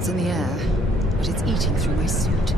clouds in the air, but it's eating through my suit.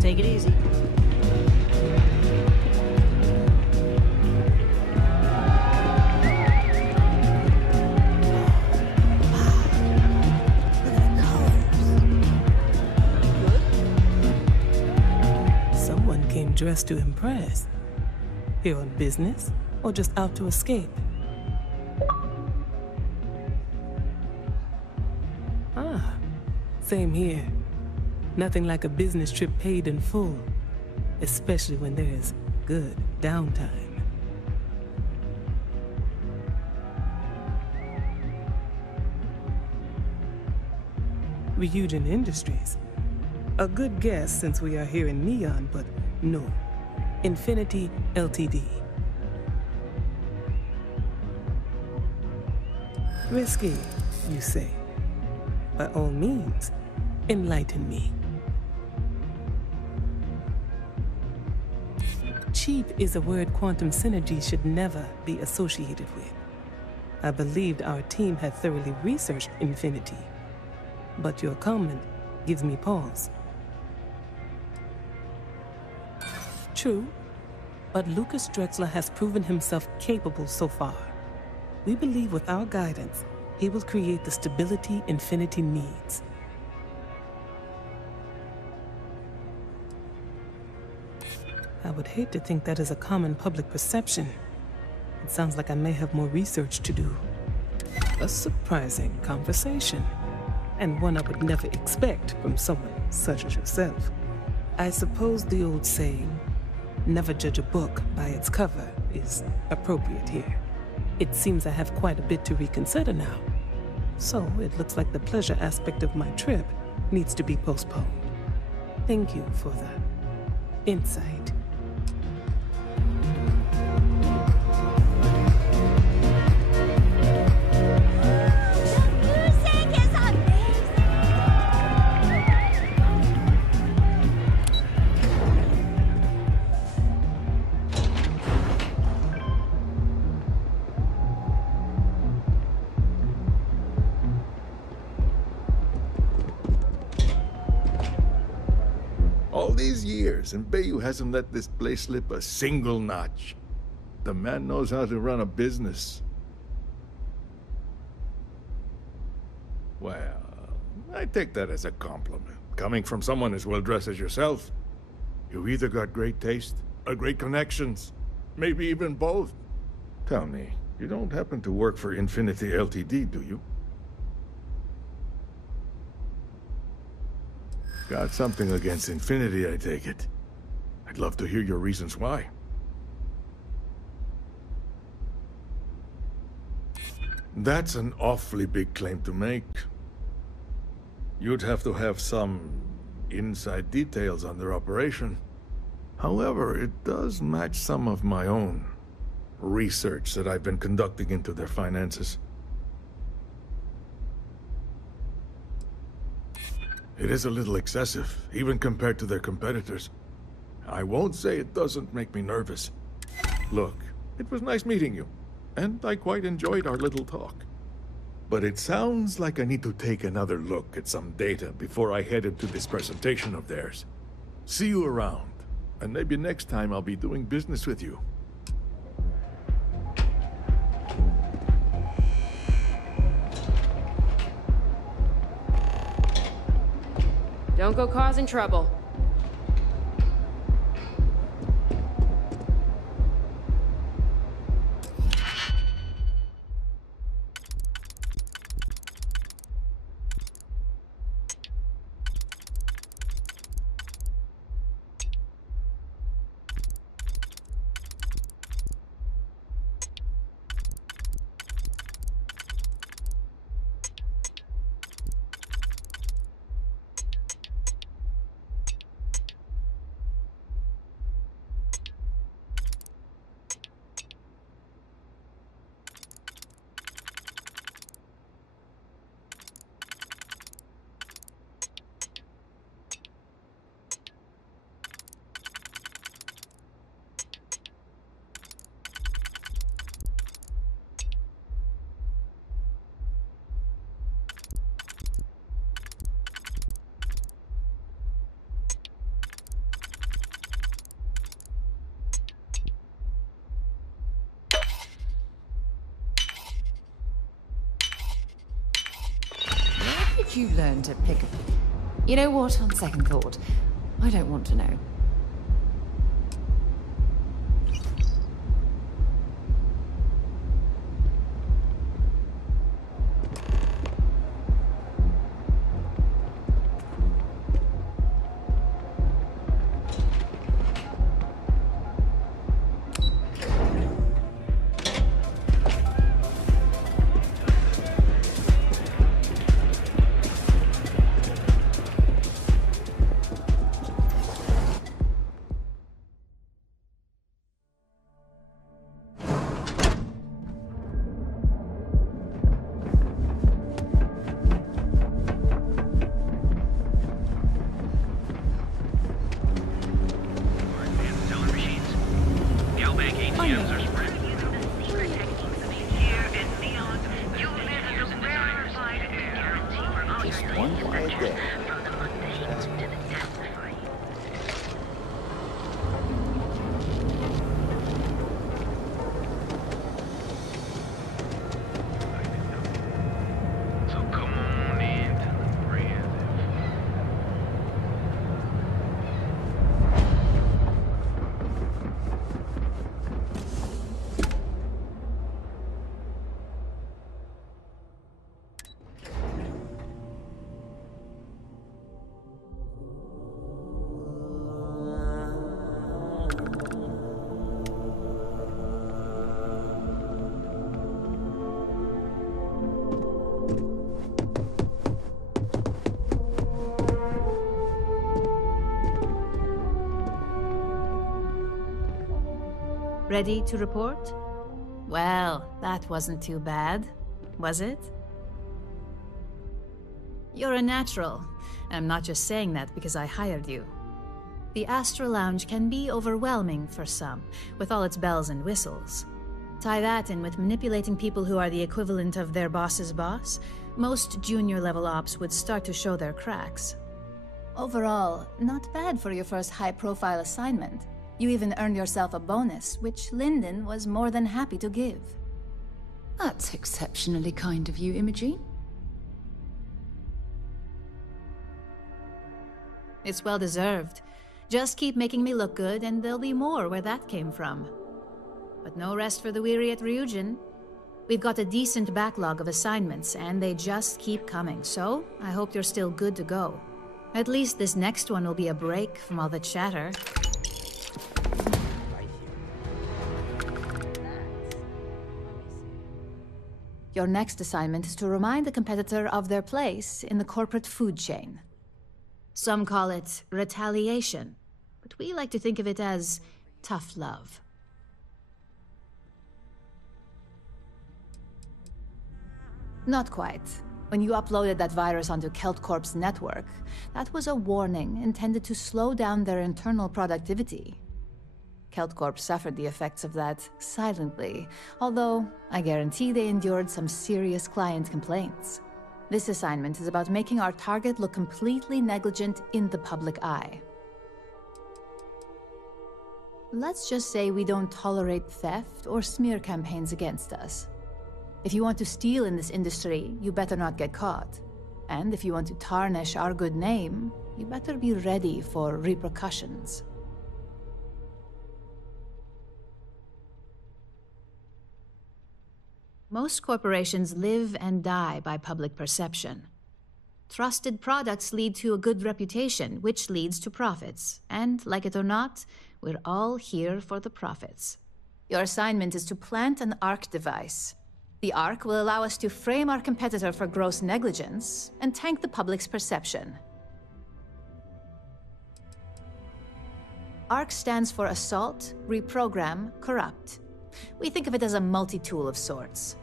Take it easy. Someone came dressed to impress. Here on business, or just out to escape? Ah, same here. Nothing like a business trip paid in full, especially when there's good downtime. Ryujin Industries. A good guess since we are here in Neon, but no. Infinity LTD. Risky, you say? By all means, enlighten me. Cheap is a word quantum synergy should never be associated with. I believed our team had thoroughly researched Infinity, but your comment gives me pause. True, but Lucas Drexler has proven himself capable so far. We believe with our guidance, he will create the stability Infinity needs. I would hate to think that is a common public perception. It sounds like I may have more research to do. A surprising conversation, and one I would never expect from someone such as yourself. I suppose the old saying, never judge a book by its cover, is appropriate here. It seems I have quite a bit to reconsider now. So it looks like the pleasure aspect of my trip needs to be postponed. Thank you for the insight. All these years, and Bayou hasn't let this place slip a single notch. The man knows how to run a business. Well, I take that as a compliment. Coming from someone as well-dressed as yourself. You either got great taste, or great connections. Maybe even both. Tell me, you don't happen to work for Infinity LTD, do you? Got something against Infinity, I take it. I'd love to hear your reasons why. That's an awfully big claim to make. You'd have to have some inside details on their operation. However, it does match some of my own research that I've been conducting into their finances. It is a little excessive, even compared to their competitors. I won't say it doesn't make me nervous. Look, it was nice meeting you, and I quite enjoyed our little talk. But it sounds like I need to take another look at some data before I head into this presentation of theirs. See you around, and maybe next time I'll be doing business with you. Don't go causing trouble. You learn to pick up. You know what, on second thought, I don't want to know. Ready to report? Well, that wasn't too bad, was it? You're a natural, and I'm not just saying that because I hired you. The Astral Lounge can be overwhelming for some, with all its bells and whistles. Tie that in with manipulating people who are the equivalent of their boss's boss, most junior-level ops would start to show their cracks. Overall, not bad for your first high-profile assignment. You even earned yourself a bonus, which Linden was more than happy to give. That's exceptionally kind of you, Imogene. It's well deserved. Just keep making me look good, and there'll be more where that came from. But no rest for the weary at Ryujin. We've got a decent backlog of assignments, and they just keep coming, so I hope you're still good to go. At least this next one will be a break from all the chatter. Your next assignment is to remind the competitor of their place in the corporate food chain. Some call it retaliation, but we like to think of it as tough love. Not quite. When you uploaded that virus onto KeltCorp's network, that was a warning intended to slow down their internal productivity. Keltcorp suffered the effects of that silently, although I guarantee they endured some serious client complaints. This assignment is about making our target look completely negligent in the public eye. Let's just say we don't tolerate theft or smear campaigns against us. If you want to steal in this industry, you better not get caught. And if you want to tarnish our good name, you better be ready for repercussions. Most corporations live and die by public perception. Trusted products lead to a good reputation, which leads to profits. And, like it or not, we're all here for the profits. Your assignment is to plant an ARC device. The ARC will allow us to frame our competitor for gross negligence and tank the public's perception. ARC stands for Assault, Reprogram, Corrupt. We think of it as a multi-tool of sorts.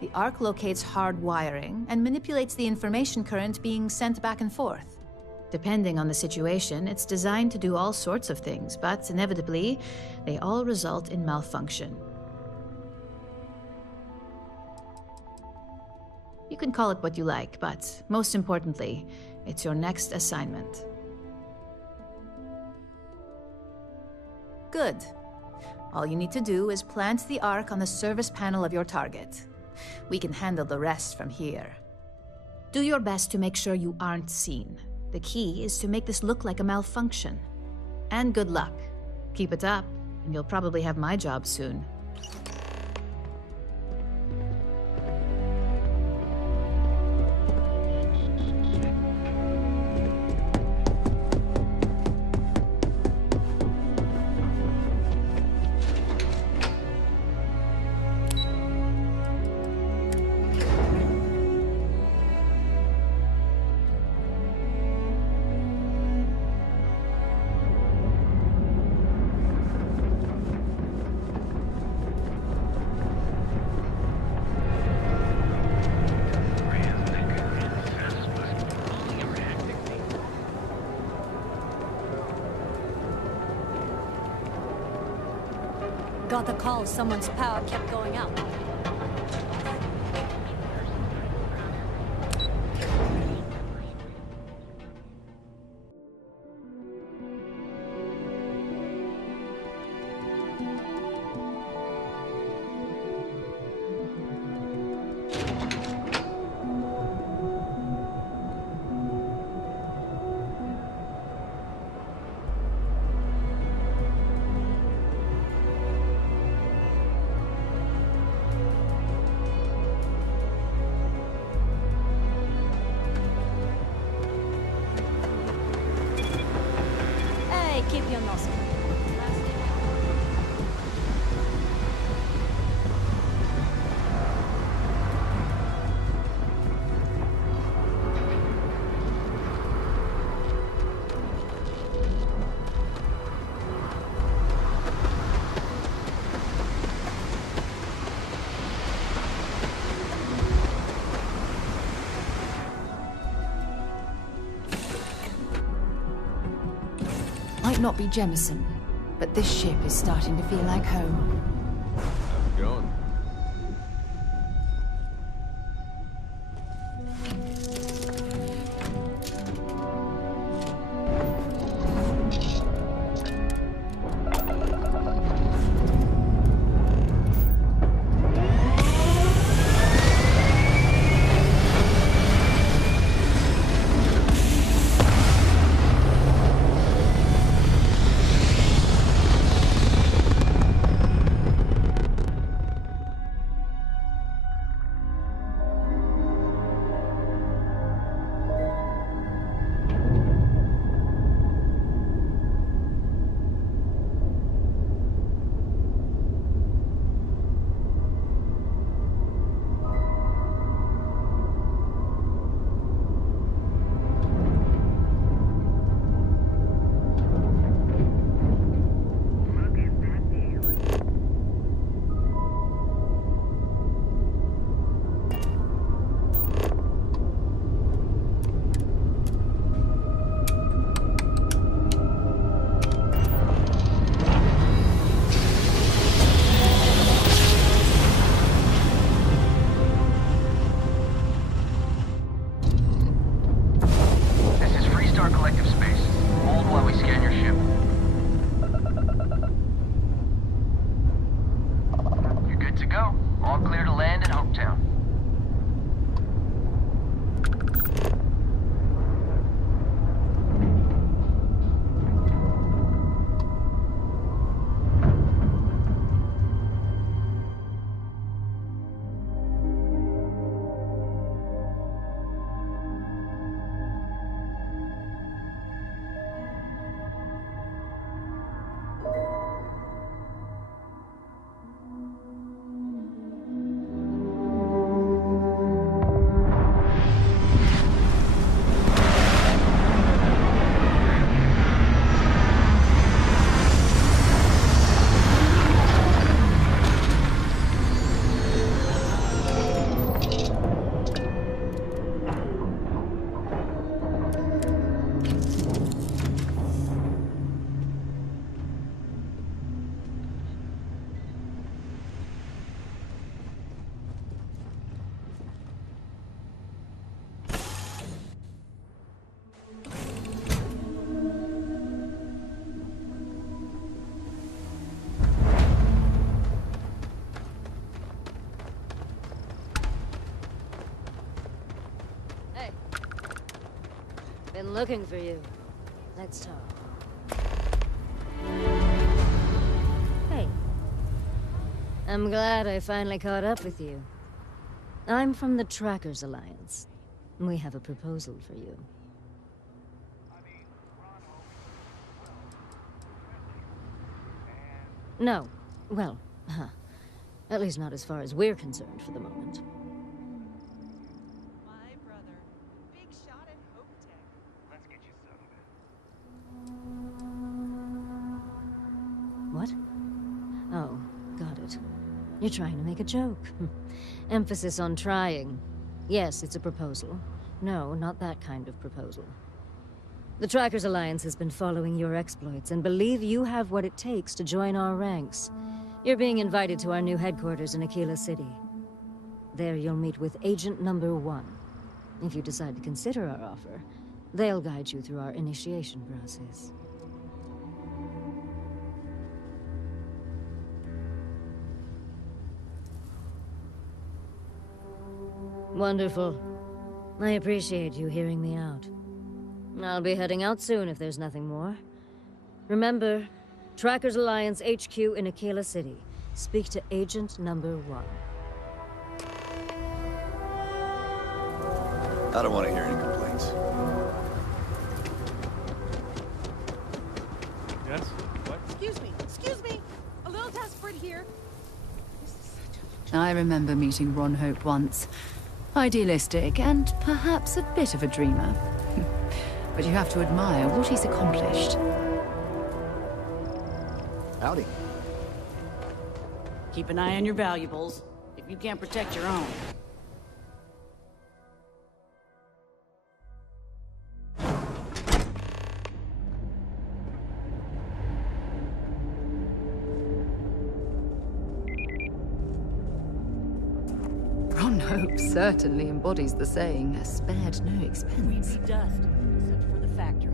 The ARC locates hard wiring and manipulates the information current being sent back and forth. Depending on the situation, it's designed to do all sorts of things, but inevitably, they all result in malfunction. You can call it what you like, but most importantly, it's your next assignment. Good. All you need to do is plant the ARC on the service panel of your target. We can handle the rest from here. Do your best to make sure you aren't seen. The key is to make this look like a malfunction. And good luck. Keep it up, and you'll probably have my job soon. Got the call, someone's power kept going out. Keep your nose. Might not be Jemison, but this ship is starting to feel like home. How's it going? land in Hopetown. Been looking for you. Let's talk. Hey. I'm glad I finally caught up with you. I'm from the Trackers Alliance. We have a proposal for you. No. Well, at least not as far as we're concerned for the moment. My brother. Big shot at Hopetech. Let's get you some of it. What? Oh, got it. You're trying to make a joke. Emphasis on trying. Yes, it's a proposal. No, not that kind of proposal. The Trackers Alliance has been following your exploits and believe you have what it takes to join our ranks. You're being invited to our new headquarters in Aquila City. There you'll meet with Agent Number 1. If you decide to consider our offer, they'll guide you through our initiation process. Wonderful. I appreciate you hearing me out. I'll be heading out soon if there's nothing more. Remember, Trackers Alliance HQ in Aquila City. Speak to Agent Number 1. I don't want to hear any complaints. Yes? What? Excuse me! A little desperate here. I remember meeting Ron Hope once. Idealistic and perhaps a bit of a dreamer. But you have to admire what he's accomplished. Howdy. Keep an eye on your valuables, if you can't protect your own. Ron Hope certainly embodies the saying, spared no expense. We'd be dust, except for the factory.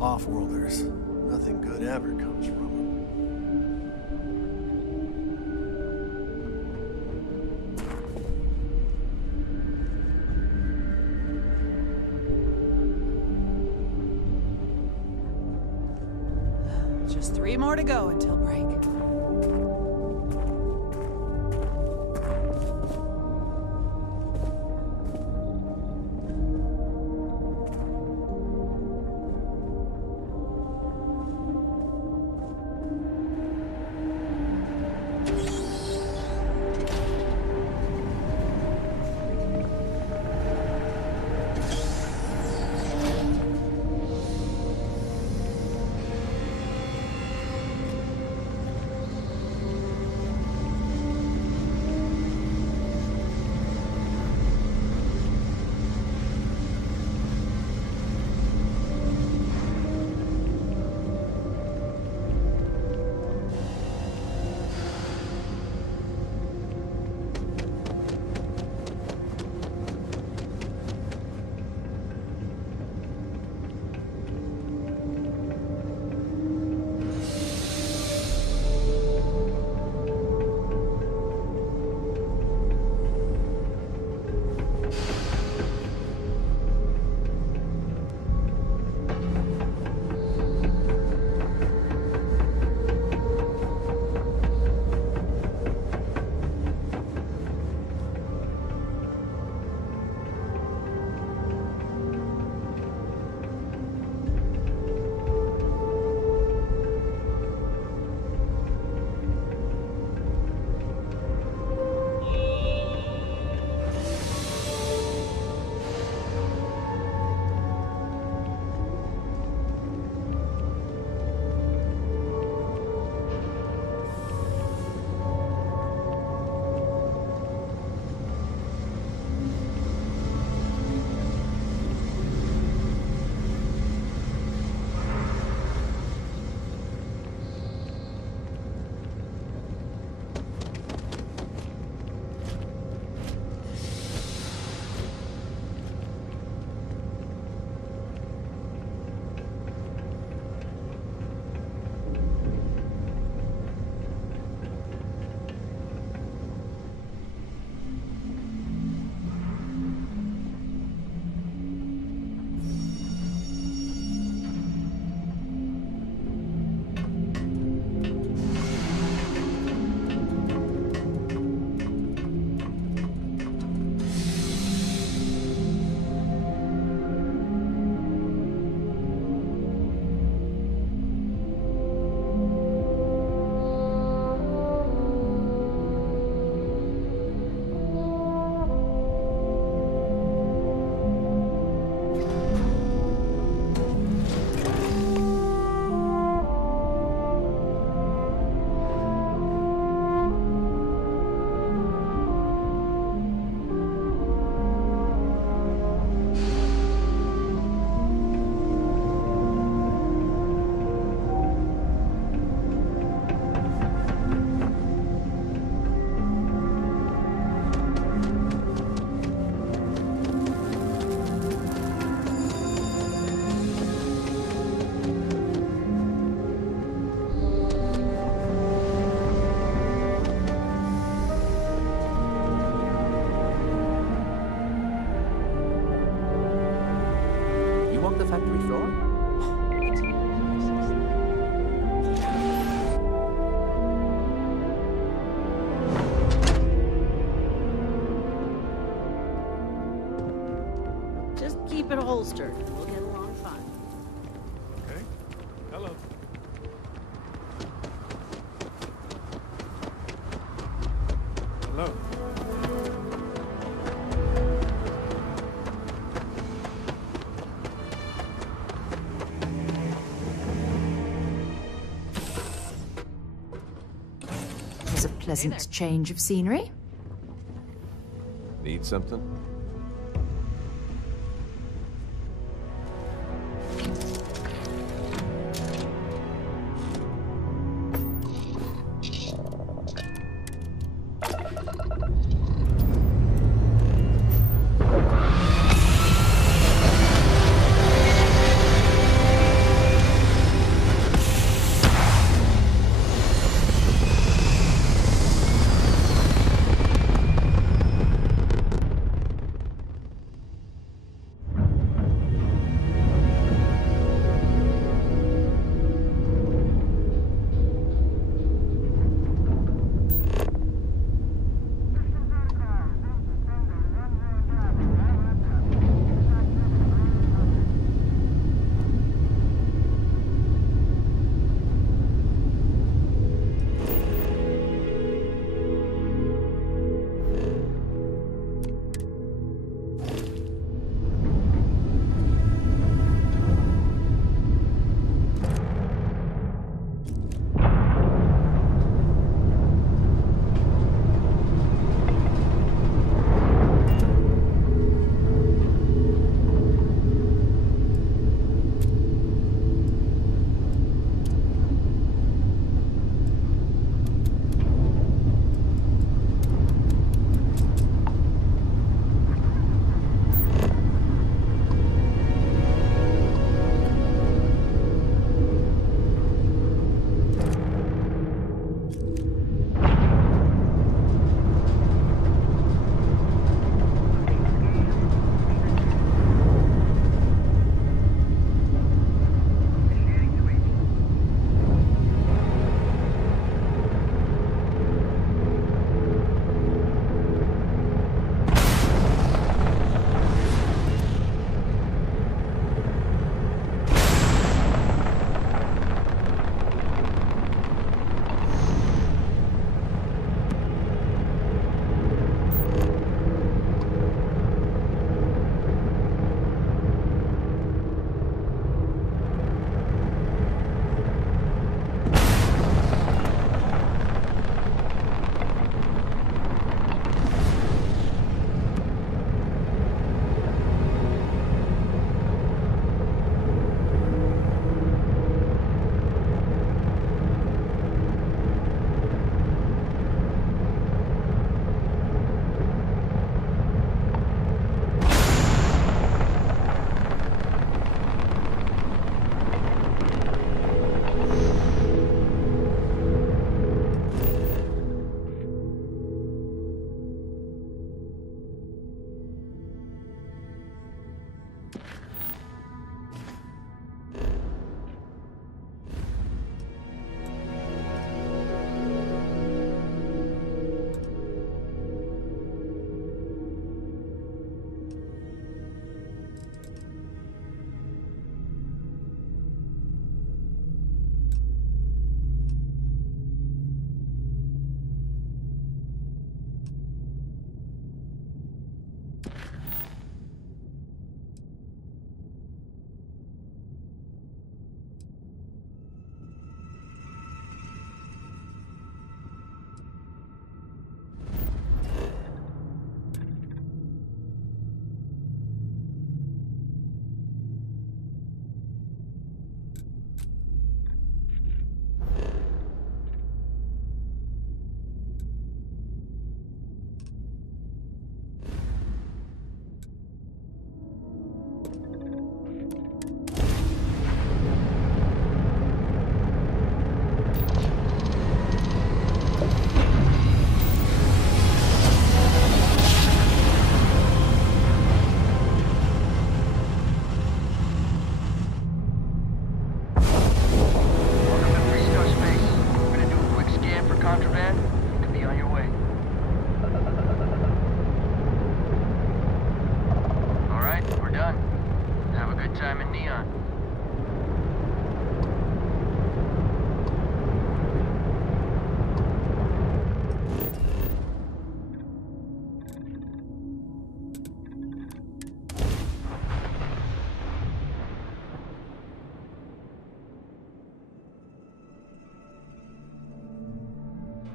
Off-worlders. Nothing good ever comes from them. Just 3 more to go until break. holstered. We'll get along fine. Okay. Hello. Hello. It was a pleasant change of scenery. Need something?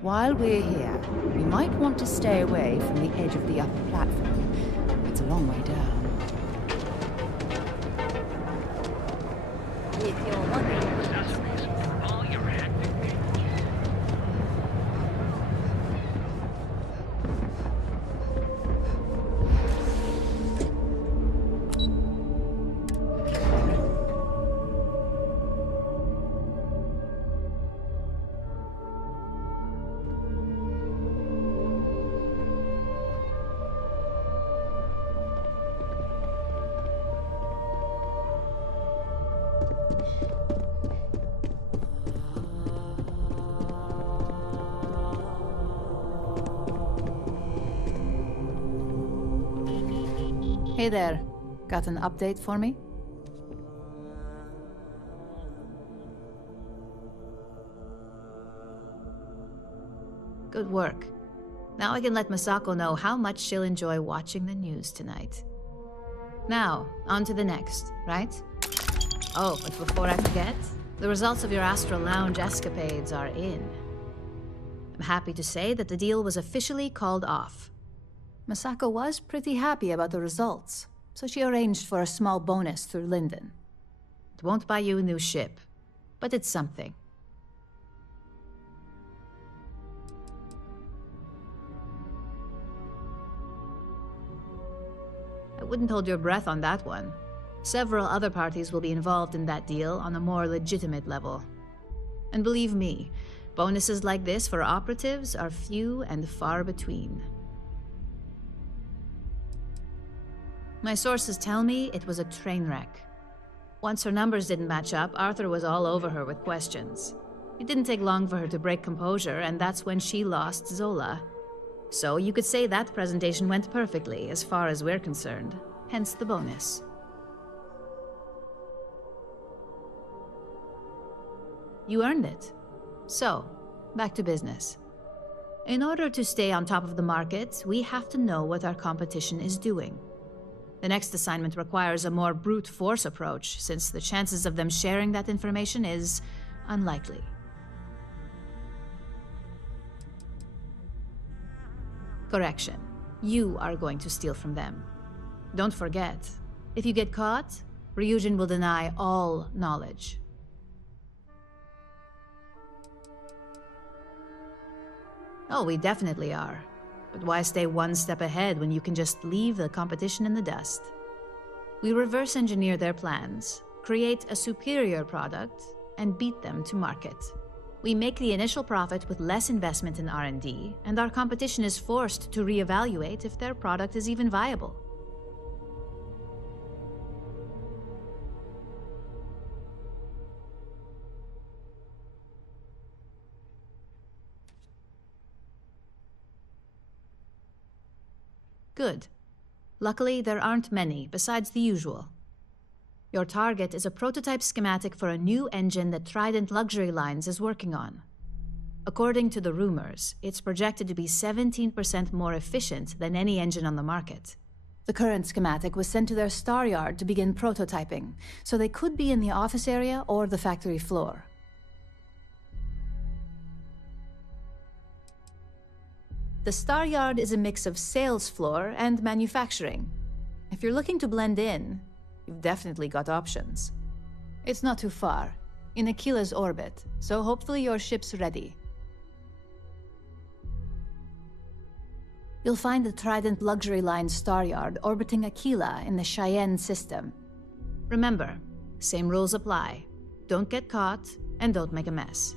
While we're here, we might want to stay away from the edge of the upper platform. It's a long way down. If you're wondering what accessories for all your active needs. Hey there. Got an update for me? Good work. Now I can let Masako know how much she'll enjoy watching the news tonight. Now, on to the next, right? Oh, but before I forget, the results of your Astral Lounge escapades are in. I'm happy to say that the deal was officially called off. Masako was pretty happy about the results, so she arranged for a small bonus through Linden. It won't buy you a new ship, but it's something. I wouldn't hold your breath on that one. Several other parties will be involved in that deal on a more legitimate level. And believe me, bonuses like this for operatives are few and far between. My sources tell me it was a train wreck. Once her numbers didn't match up, Arthur was all over her with questions. It didn't take long for her to break composure, and that's when she lost Zola. So you could say that presentation went perfectly, as far as we're concerned. Hence the bonus. You earned it. So, back to business. In order to stay on top of the market, we have to know what our competition is doing. The next assignment requires a more brute force approach, since the chances of them sharing that information is unlikely. Correction. You are going to steal from them. Don't forget, if you get caught, Ryujin will deny all knowledge. Oh, we definitely are. But why stay one step ahead when you can just leave the competition in the dust? We reverse engineer their plans, create a superior product, and beat them to market. We make the initial profit with less investment in R&D, and our competition is forced to reevaluate if their product is even viable. Good. Luckily, there aren't many, besides the usual. Your target is a prototype schematic for a new engine that Trident Luxury Lines is working on. According to the rumors, it's projected to be 17% more efficient than any engine on the market. The current schematic was sent to their Staryard to begin prototyping, so they could be in the office area or the factory floor. The Staryard is a mix of sales floor and manufacturing. If you're looking to blend in, you've definitely got options. It's not too far, in Aquila's orbit, so hopefully your ship's ready. You'll find the Trident Luxury Line Staryard orbiting Aquila in the Cheyenne system. Remember, same rules apply. Don't get caught, and don't make a mess.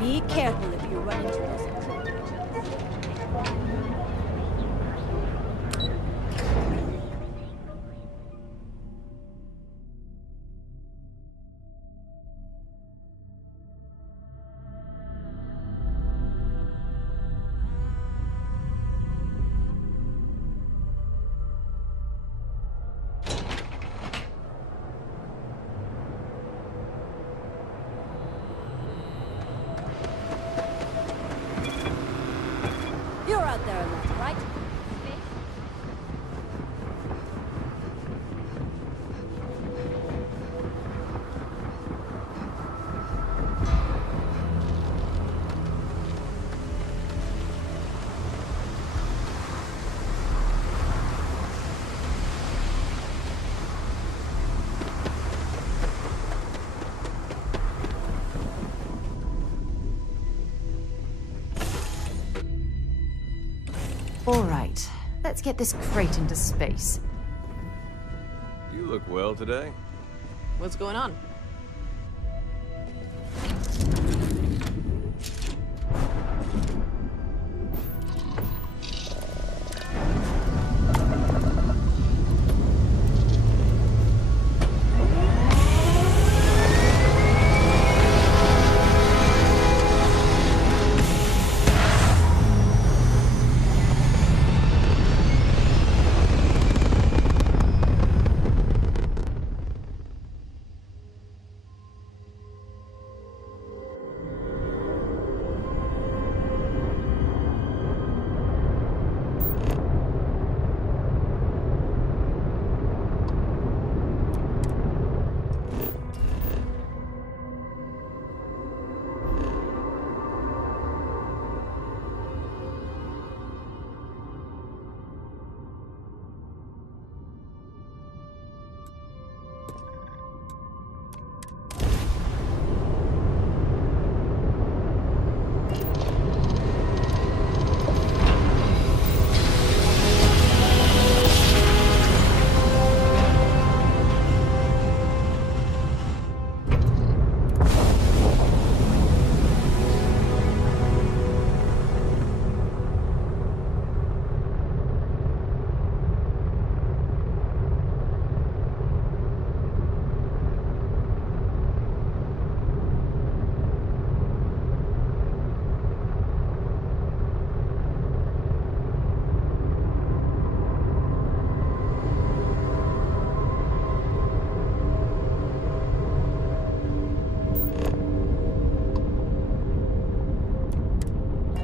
Be careful if you run into those. You're out there alone, right? All right, let's get this crate into space. You look well today. What's going on?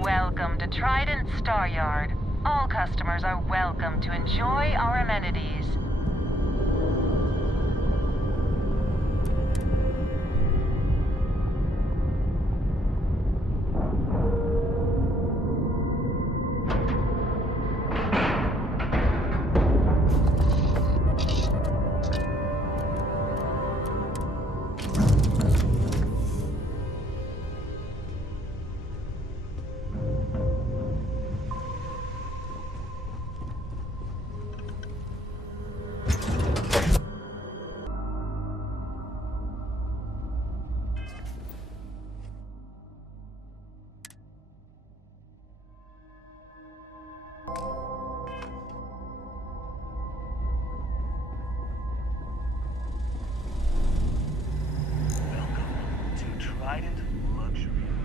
Welcome to Trident Staryard. All customers are welcome to enjoy our amenities.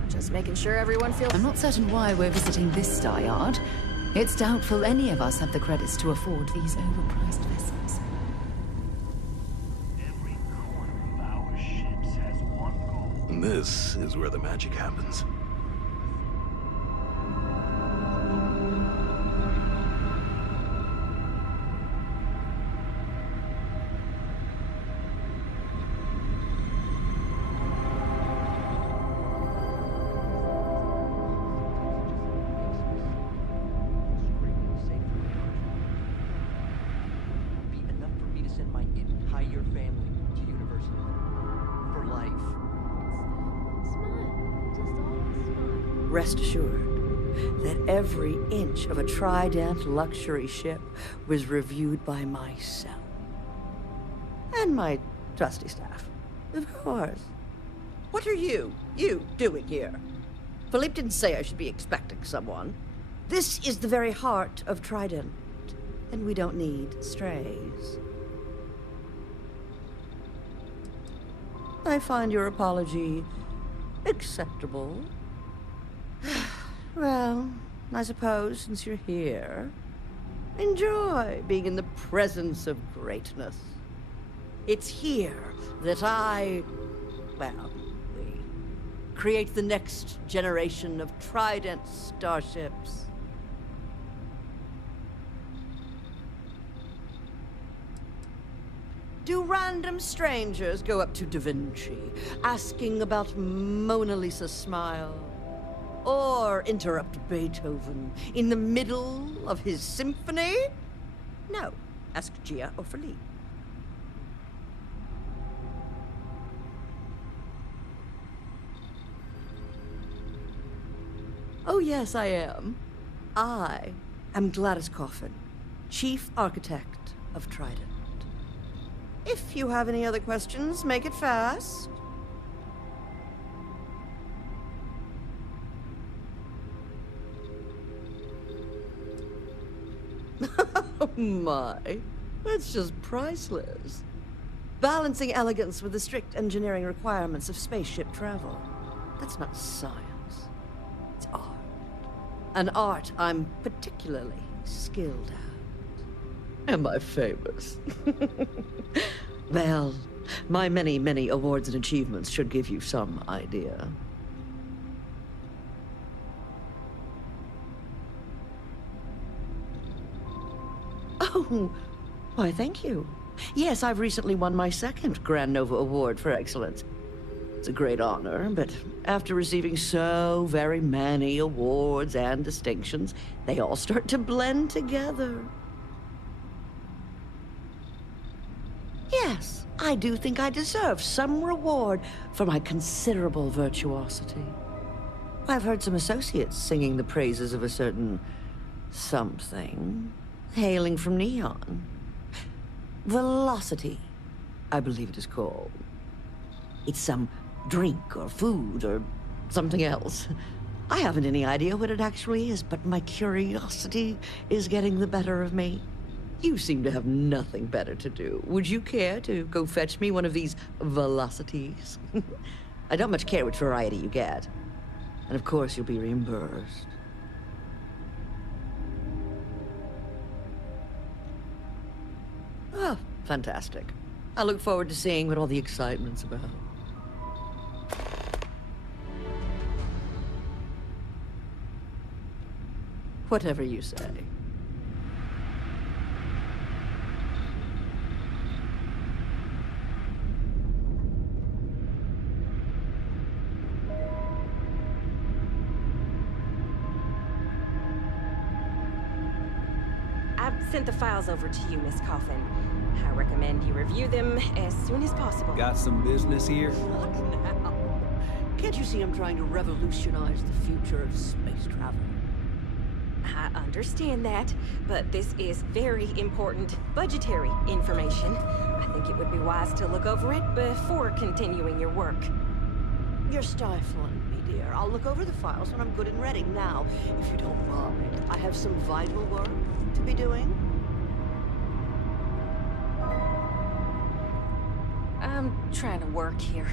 Just making sure everyone feels... I'm not certain why we're visiting this Staryard. It's doubtful any of us have the credits to afford these overpriced vessels. Every corner of our ships has one goal. This is where the magic happens. Rest assured that every inch of a Trident luxury ship was reviewed by myself. And my trusty staff, of course. What are you doing here? Philippe didn't say I should be expecting someone. This is the very heart of Trident, and we don't need strays. I find your apology acceptable. Well, I suppose since you're here, enjoy being in the presence of greatness. It's here that we create the next generation of Trident starships. Do random strangers go up to Da Vinci, asking about Mona Lisa's smile? Or interrupt Beethoven in the middle of his symphony? No. Ask Gia or Philippe. Oh, yes, I am. I am Gladys Coffin, Chief Architect of Trident. If you have any other questions, make it fast. Oh my, that's just priceless. Balancing elegance with the strict engineering requirements of spaceship travel. That's not science, it's art. An art I'm particularly skilled at. Am I famous? Well, my many, many awards and achievements should give you some idea. Oh, why, thank you. Yes, I've recently won my second Grand Nova Award for excellence. It's a great honor, but after receiving so very many awards and distinctions, they all start to blend together. Yes, I do think I deserve some reward for my considerable virtuosity. I've heard some associates singing the praises of a certain something, hailing from Neon. Velocity, I believe it is called. It's some drink or food or something else. I haven't any idea what it actually is, but my curiosity is getting the better of me. You seem to have nothing better to do. Would you care to go fetch me one of these velocities? I don't much care which variety you get. And of course you'll be reimbursed. Oh, fantastic. I look forward to seeing what all the excitement's about. Whatever you say. I've sent the files over to you, Miss Coffin. I recommend you review them as soon as possible. Got some business here? Not now. Can't you see I'm trying to revolutionize the future of space travel? I understand that, but this is very important budgetary information. I think it would be wise to look over it before continuing your work. You're stifling me, dear. I'll look over the files when I'm good and ready. Now, if you don't mind, I have some vital work to be doing. I'm trying to work here.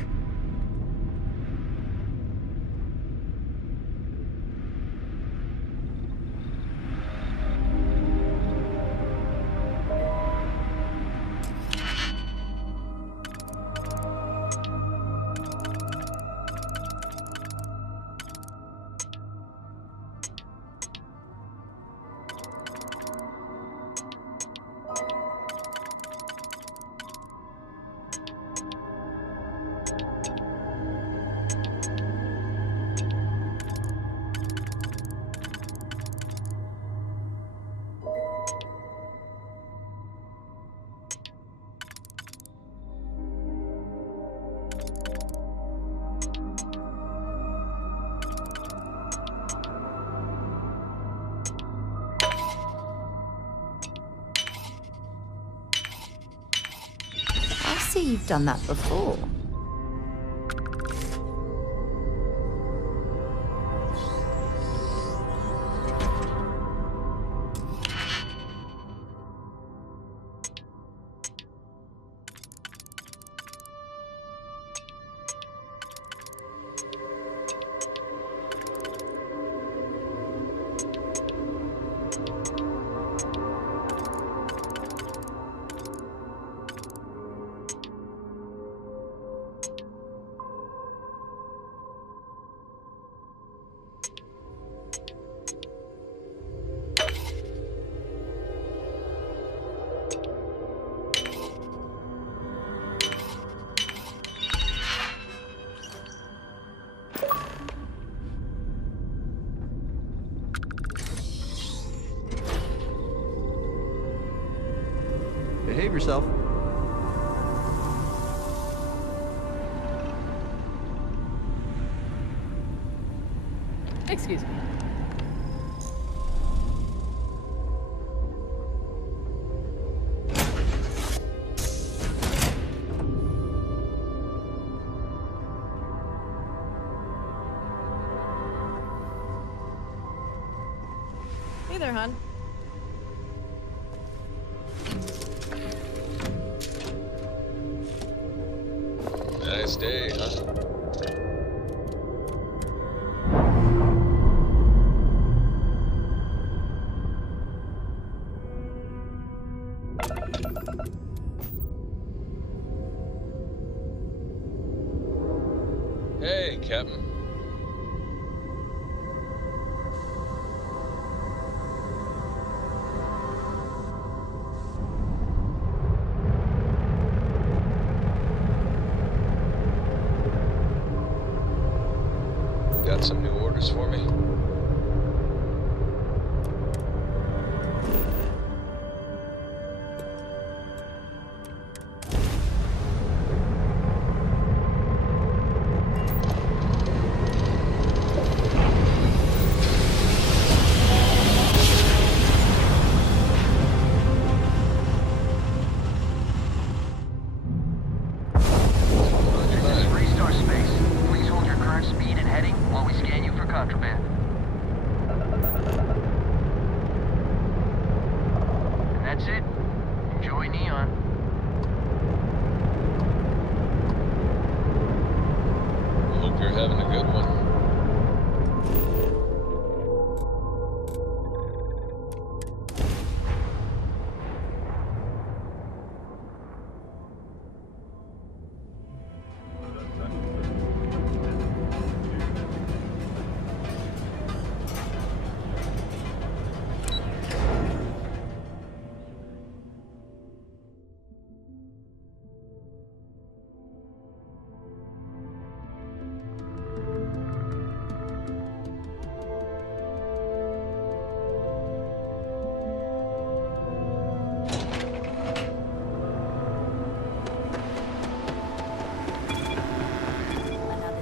See, you've done that before. Behave yourself. Excuse me. Hey there, hon. Nice day, huh? Hey, Captain. Got some new orders for me?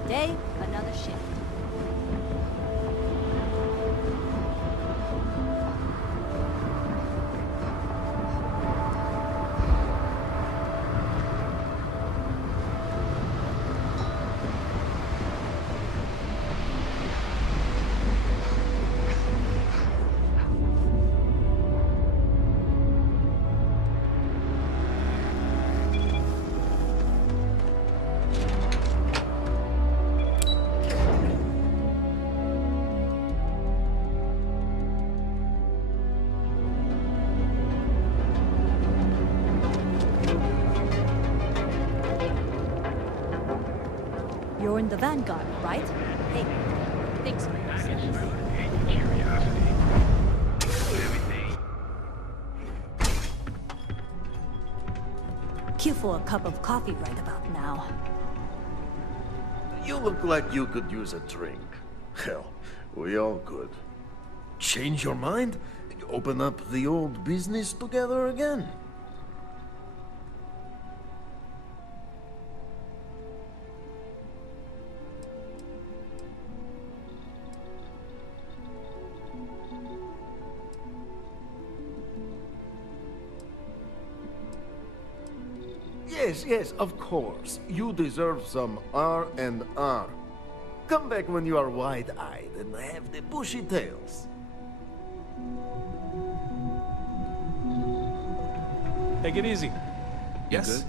Day, another shift. You're in the Vanguard, right? Hey, thanks for your curiosity. Cue for a cup of coffee right about now. You look like you could use a drink. Hell, we all could. Change your mind? Open up the old business together again? Yes, of course. You deserve some R&R. Come back when you are wide-eyed and have the bushy tails. Take it easy. Yes?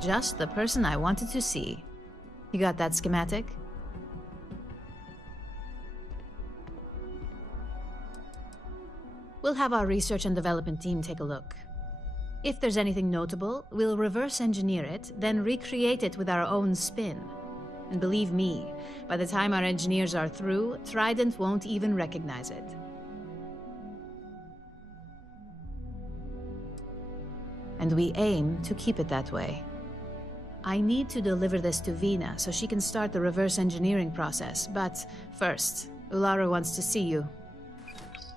Just the person I wanted to see. You got that schematic? We'll have our research and development team take a look. If there's anything notable, we'll reverse engineer it, then recreate it with our own spin. And believe me, by the time our engineers are through, Trident won't even recognize it. And we aim to keep it that way. I need to deliver this to Vina so she can start the reverse engineering process, but first, Ularu wants to see you.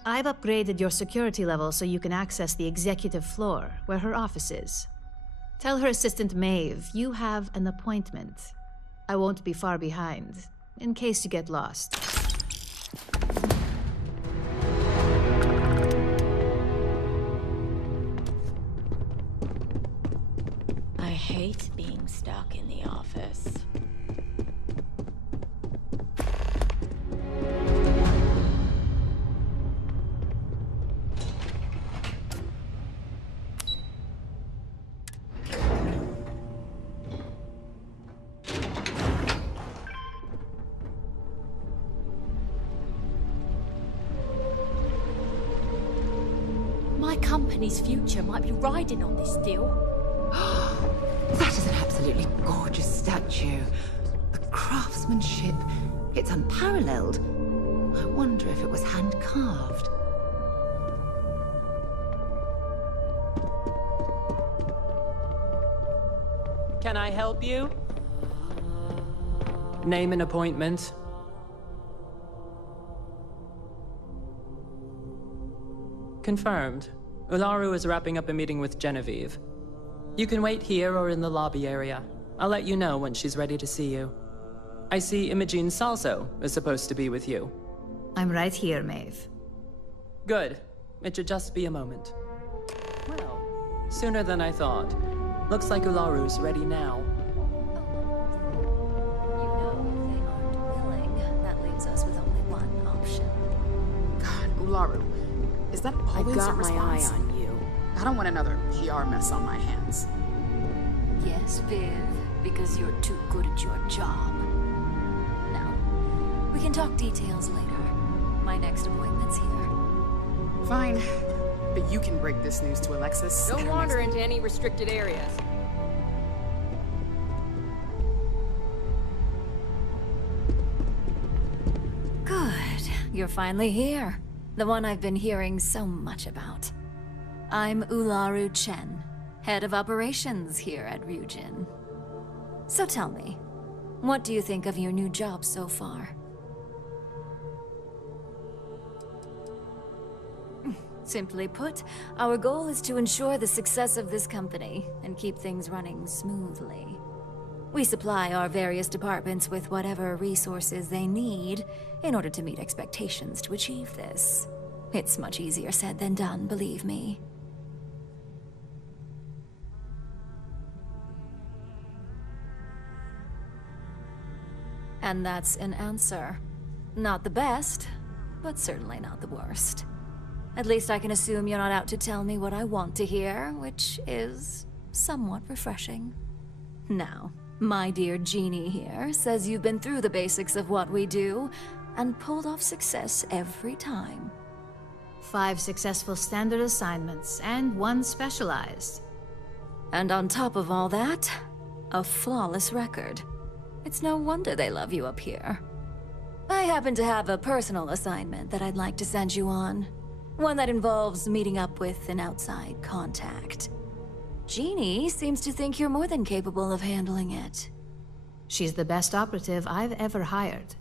I've upgraded your security level so you can access the executive floor, where her office is. Tell her assistant Maeve you have an appointment. I won't be far behind, in case you get lost. I hate being stuck in the office. My company's future might be riding on this deal. That is an absolutely gorgeous statue. The craftsmanship, it's unparalleled. I wonder if it was hand-carved. Can I help you? Name an appointment. Confirmed. Ularu is wrapping up a meeting with Genevieve. You can wait here or in the lobby area. I'll let you know when she's ready to see you. I see Imogene Salso is supposed to be with you. I'm right here, Maeve. Good. It should just be a moment. Well, sooner than I thought. Looks like Ularu's ready now. That leaves us with only one option. God, Ularu. Is that always I got a response? my eye on you. I don't want another PR mess on my hands. Yes, Viv, because you're too good at your job. Now, we can talk details later. My next appointment's here. Fine. But you can break this news to Alexis. Don't wander into any restricted areas. Good. You're finally here. The one I've been hearing so much about. I'm Ularu Chen, head of operations here at Ryujin. So tell me, what do you think of your new job so far? Simply put, our goal is to ensure the success of this company and keep things running smoothly. We supply our various departments with whatever resources they need in order to meet expectations to achieve this. It's much easier said than done, believe me. And that's an answer. Not the best, but certainly not the worst. At least I can assume you're not out to tell me what I want to hear, which is somewhat refreshing. Now, my dear Jeannie here says you've been through the basics of what we do and pulled off success every time. 5 successful standard assignments and 1 specialized. And on top of all that, a flawless record. It's no wonder they love you up here. I happen to have a personal assignment that I'd like to send you on. One that involves meeting up with an outside contact. Jeannie seems to think you're more than capable of handling it. She's the best operative I've ever hired.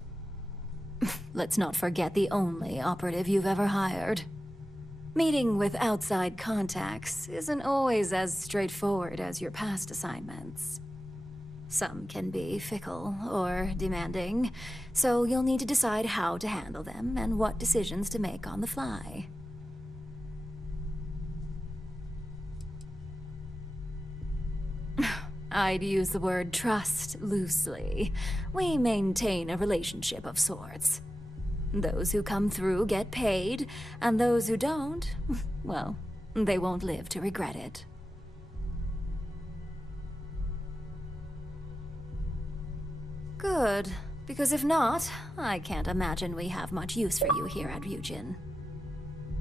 Let's not forget the only operative you've ever hired. Meeting with outside contacts isn't always as straightforward as your past assignments. Some can be fickle or demanding, so you'll need to decide how to handle them and what decisions to make on the fly. I'd use the word trust loosely. We maintain a relationship of sorts. Those who come through get paid, and those who don't, well, they won't live to regret it. Good, because if not, I can't imagine we have much use for you here at Ryujin.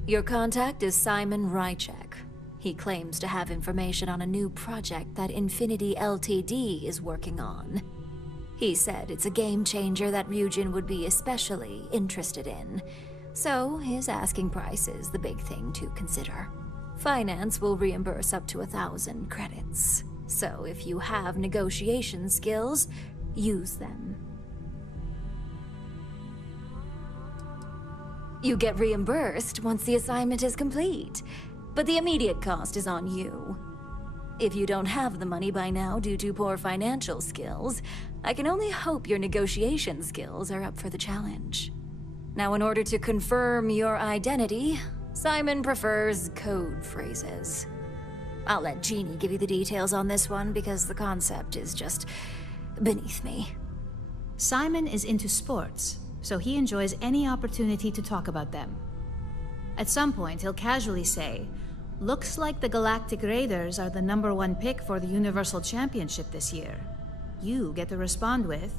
Your contact is Simon Ryujin. He claims to have information on a new project that Infinity LTD is working on. He said it's a game changer that Ryujin would be especially interested in. So his asking price is the big thing to consider. Finance will reimburse up to 1,000 credits. So if you have negotiation skills, use them. You get reimbursed once the assignment is complete, but the immediate cost is on you. If you don't have the money by now due to poor financial skills, I can only hope your negotiation skills are up for the challenge. Now, in order to confirm your identity, Simon prefers code phrases. I'll let Jeannie give you the details on this one because the concept is just beneath me. Simon is into sports, so he enjoys any opportunity to talk about them. At some point, he'll casually say, "Looks like the Galactic Raiders are the #1 pick for the Universal Championship this year." You get to respond with,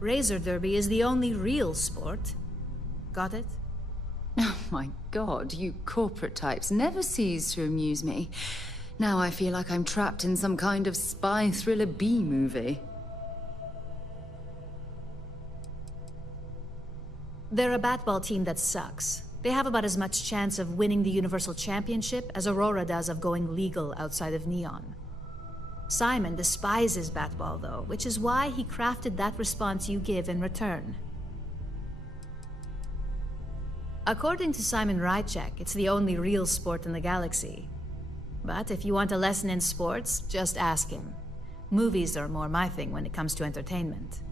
"Razor Derby is the only real sport." Got it? Oh my god, you corporate types never cease to amuse me. Now I feel like I'm trapped in some kind of spy thriller B-movie. They're a batball team that sucks. They have about as much chance of winning the Universal Championship as Aurora does of going legal outside of Neon. Simon despises batball, though, which is why he crafted that response you give in return. According to Simon Ryujin, it's the only real sport in the galaxy. But if you want a lesson in sports, just ask him. Movies are more my thing when it comes to entertainment.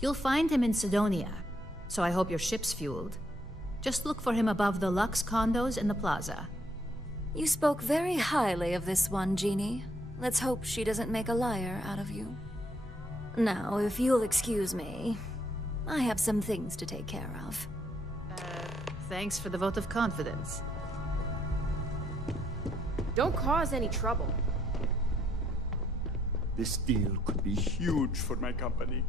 You'll find him in Sidonia, so I hope your ship's fueled. Just look for him above the Lux condos in the plaza. You spoke very highly of this one, Jeannie. Let's hope she doesn't make a liar out of you. Now, if you'll excuse me, I have some things to take care of. Thanks for the vote of confidence. Don't cause any trouble. This deal could be huge for my company.